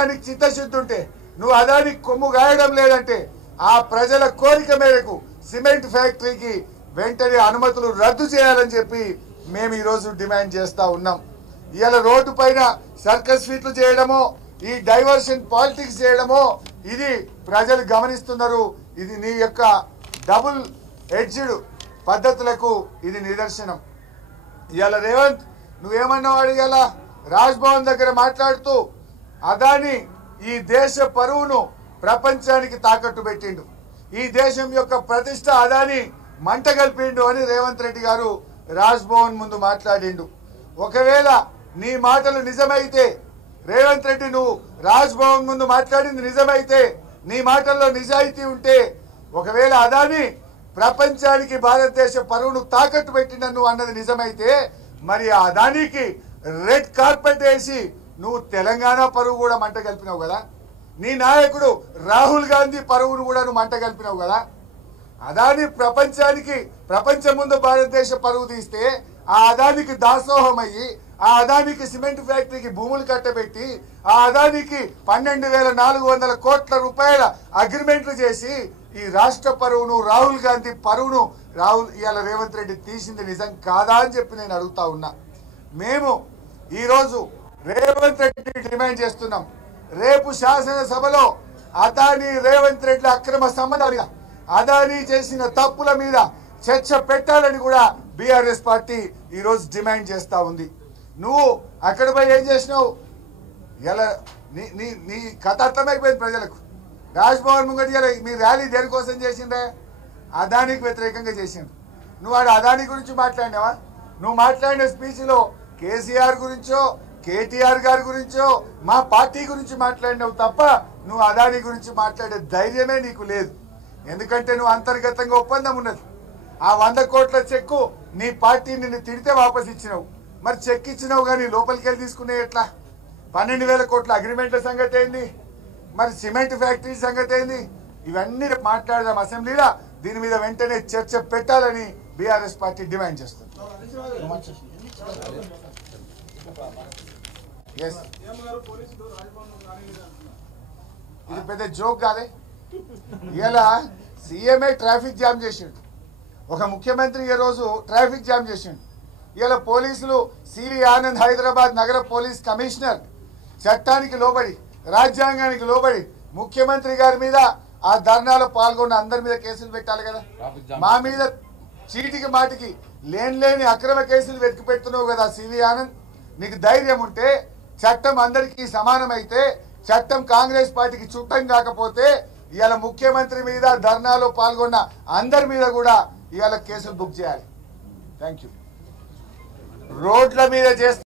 చిత్తశుద్ధి ఉంటే నువ్వు అదానికి కొమ్ము గాయడం లేదంటే ఆ ప్రజల కోరిక మేరకు సిమెంట్ ఫ్యాక్టరీకి వెంటనే అనుమతులు రద్దు చేయాలని చెప్పి మేము ఈ రోజు డిమాండ్ చేస్తా ఉన్నాం. ఇయాల రోడ్డు పైన సర్కస్ ఫీట్లు చేయడమో ఈ డైవర్షన్ పాలిటిక్స్ చేయడమో ఇది ప్రజలు గమనిస్తున్నారు. ఇది నీ యొక్క డబుల్ ఎడ్జ్డ్ పద్ధతులకు ఇది నిదర్శనం. ఇయాల రేవంత్ నువ్వేమన్నావు అడిగాల రాజ్ భవన్ దగ్గర మాట్లాడుతూ అదాని ఈ దేశ పరువును ప్రపంచానికి తాకట్టు పెట్టిండు, ఈ దేశం యొక్క ప్రతిష్ట అదాని మంట కలిపిండు అని రేవంత్ రెడ్డి గారు రాజ్ భవన్ ముందు మాట్లాడిండు. ఒకవేళ నీ మాటలు నిజమైతే రేవంత్ రెడ్డి నువ్వు రాజ్ భవన్ ముందు మాట్లాడింది నిజమైతే నీ మాటల్లో నిజాయితీ ఉంటే ఒకవేళ అదాని ప్రపంచానికి భారతదేశ పరువును తాకట్టు పెట్టిన నువ్వు అన్నది నిజమైతే మరి ఆ అదానికి రెడ్ కార్పెట్ వేసి నువ్వు తెలంగాణ పరువు కూడా మంట కలిపినావు కదా. నీ నాయకుడు రాహుల్ గాంధీ పరువును కూడా నువ్వు మంట కలిపినావు కదా. అదాని ప్రపంచం ముందు భారతదేశ పరువు తీస్తే ఆ అదానికి దాసోహం అయ్యి ఆ అదానికి సిమెంట్ ఫ్యాక్టరీకి భూములు కట్టబెట్టి ఆ అదానికి 12,400 కోట్ల రూపాయల అగ్రిమెంట్లు చేసి ఈ రాష్ట్ర పరువును రాహుల్ గాంధీ పరువును ఇవాళ రేవంత్ రెడ్డి తీసింది నిజం కాదా అని చెప్పి నేను అడుగుతా ఉన్నా. మేము ఈరోజు రేవంత్ రెడ్డి డిమాండ్ చేస్తున్నాం, రేపు శాసనసభలో అదాని రేవంత్ రెడ్డి అక్రమ సంబంధాలుగా అదాని చేసిన తప్పుల మీద చర్చ పెట్టాలని కూడా బీఆర్ఎస్ పార్టీ ఈరోజు డిమాండ్ చేస్తా ఉంది. నువ్వు అక్కడ పోయి ఏం చేసినావు? ఇలా నీ కథ అర్థమైపోయింది ప్రజలకు. రాజ్భవన్ ముంగటి మీ ర్యాలీ దేనికోసం చేసిండే? అదానికి వ్యతిరేకంగా చేసిండు. నువ్వు ఆడ అదాని గురించి మాట్లాడినావా? నువ్వు మాట్లాడిన స్పీచ్లో కేసీఆర్ గురించో కేటీఆర్ గారి గురించో మా పార్టీ గురించి మాట్లాడినావు తప్ప నువ్వు అదాని గురించి మాట్లాడే ధైర్యమే నీకు లేదు. ఎందుకంటే నువ్వు అంతర్గతంగా ఒప్పందం ఉన్నది. ఆ 100 కోట్ల చెక్కు నీ పార్టీ నిన్ను తిడితే వాపస్ ఇచ్చినావు. మరి చెక్ ఇచ్చినావు కానీ లోపలికి వెళ్ళి తీసుకునే ఎట్లా? 12,000 కోట్ల అగ్రిమెంట్ల సంగతి ఏంది? మరి సిమెంట్ ఫ్యాక్టరీ సంగతి ఏంది? ఇవన్నీ మాట్లాడదాం అసెంబ్లీలో. దీని మీద వెంటనే చర్చ పెట్టాలని బీఆర్ఎస్ పార్టీ డిమాండ్ చేస్తుంది. ఇది పెద్ద జోక్ కాదే. ఇలా సీఎంఏ ట్రాఫిక్ జామ్ చేసిండు, ఒక ముఖ్యమంత్రి ఈ రోజు ట్రాఫిక్ జామ్ చేసిండు. ఇలా పోలీసులు సివి ఆనంద్ హైదరాబాద్ నగర పోలీస్ కమిషనర్ చట్టానికి లోబడి రాజ్యాంగానికి లోబడి ముఖ్యమంత్రి గారి మీద ఆ ధర్నాలో పాల్గొన్న అందరి మీద కేసులు పెట్టాలి కదా. మా మీద చీటికి మాటికి లేని అక్రమ కేసులు వెతికి పెడుతున్నావు కదా సివి ఆనంద్. నీకు ధైర్యం ఉంటే చట్టం అందరికీ సమానమైతే చట్టం కాంగ్రెస్ పార్టీకి చుట్టం కాకపోతే ఇవాళ ముఖ్యమంత్రి మీద ధర్నాలో పాల్గొన్న అందరి మీద కూడా ఇవాళ కేసులు బుక్ చేయాలి. Thank you. రోడ్ల మీద చేస్తున్న